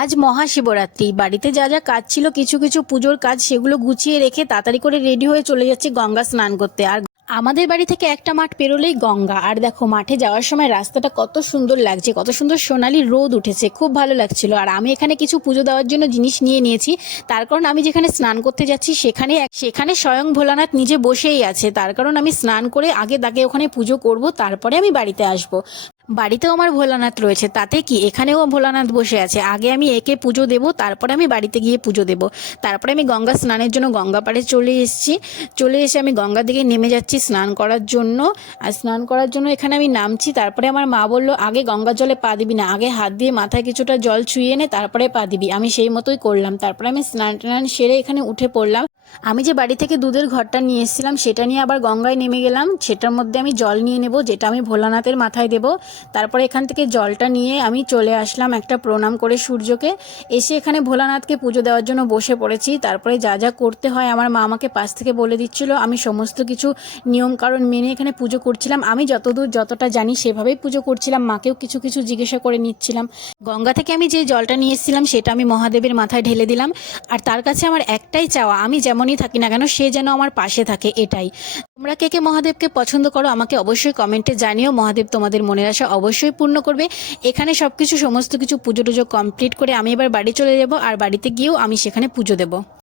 আজ মহাশিবরাত্রি। বাড়িতে যা যা কাজ ছিল, কিছু কিছু পুজোর কাজ, সেগুলো গুছিয়ে রেখে তাড়াতাড়ি করে রেডি হয়ে চলে যাচ্ছি গঙ্গা স্নান করতে। আর আমাদের বাড়ি থেকে একটা মাঠ পেরোলেই গঙ্গা। আর দেখো, মাঠে যাওয়ার সময় রাস্তাটা কত সুন্দর লাগছে, কত সুন্দর সোনালি রোদ উঠেছে, খুব ভালো লাগছিল। আর আমি এখানে কিছু পুজো দেওয়ার জন্য জিনিস নিয়ে নিয়েছি, তার কারণ আমি যেখানে স্নান করতে যাচ্ছি সেখানে স্বয়ং ভোলানাথ নিজে বসেই আছে। তার কারণ আমি স্নান করে আগে তাকে ওখানে পুজো করব, তারপরে আমি বাড়িতে আসব। বাড়িতেও আমার ভোলানাথ রয়েছে, তাতে কি, এখানেও ভোলানাথ বসে আছে। আগে আমি একে পুজো দেব, তারপরে আমি বাড়িতে গিয়ে পুজো দেব। তারপরে আমি গঙ্গা স্নানের জন্য গঙ্গা পাড়ে চলে এসে আমি গঙ্গা দিকে নেমে যাচ্ছি স্নান করার জন্য। আর স্নান করার জন্য এখানে আমি নামছি। তারপরে আমার মা বলল, আগে গঙ্গার জলে পা দিবি না, আগে হাত দিয়ে মাথায় কিছুটা জল ছুঁয়ে নে, তারপরে পা দিবি। আমি সেই মতোই করলাম। তারপরে আমি স্নান টান সেরে এখানে উঠে পড়লাম। আমি যে বাড়ি থেকে দুধের ঘরটা নিয়ে এসেছিলাম, সেটা নিয়ে আবার গঙ্গায় নেমে গেলাম। সেটার মধ্যে আমি জল নিয়ে নেব, যেটা আমি ভোলানাথের মাথায় দেব। তারপরে এখান থেকে জলটা নিয়ে আমি চলে আসলাম একটা প্রণাম করে সূর্যকে। এসে এখানে ভোলানাথকে পুজো দেওয়ার জন্য বসে পড়েছি। তারপরে যা যা করতে হয় আমার মা আমাকে পাশ থেকে বলে দিচ্ছিল। আমি সমস্ত কিছু নিয়ম কারণ মেনে এখানে পুজো করছিলাম। আমি যতদূর যতটা জানি সেভাবেই পুজো করছিলাম। মাকেও কিছু কিছু জিজ্ঞাসা করে নিচ্ছিলাম। গঙ্গা থেকে আমি যে জলটা নিয়ে এসেছিলাম সেটা আমি মহাদেবের মাথায় ঢেলে দিলাম। আর তার কাছে আমার একটাই চাওয়া, আমি যেমনই থাকি না কেন সে যেন আমার পাশে থাকে, এটাই। তোমরা কে কে মহাদেবকে পছন্দ করো আমাকে অবশ্যই কমেন্টে জানিও। মহাদেব তোমাদের মনের আশা অবশ্যই পূর্ণ করবে। এখানে সমস্ত কিছু পুজো টুজো কমপ্লিট করে আমি এবার বাড়ি চলে যাব। আর বাড়িতে গিয়েও আমি সেখানে পুজো দেব।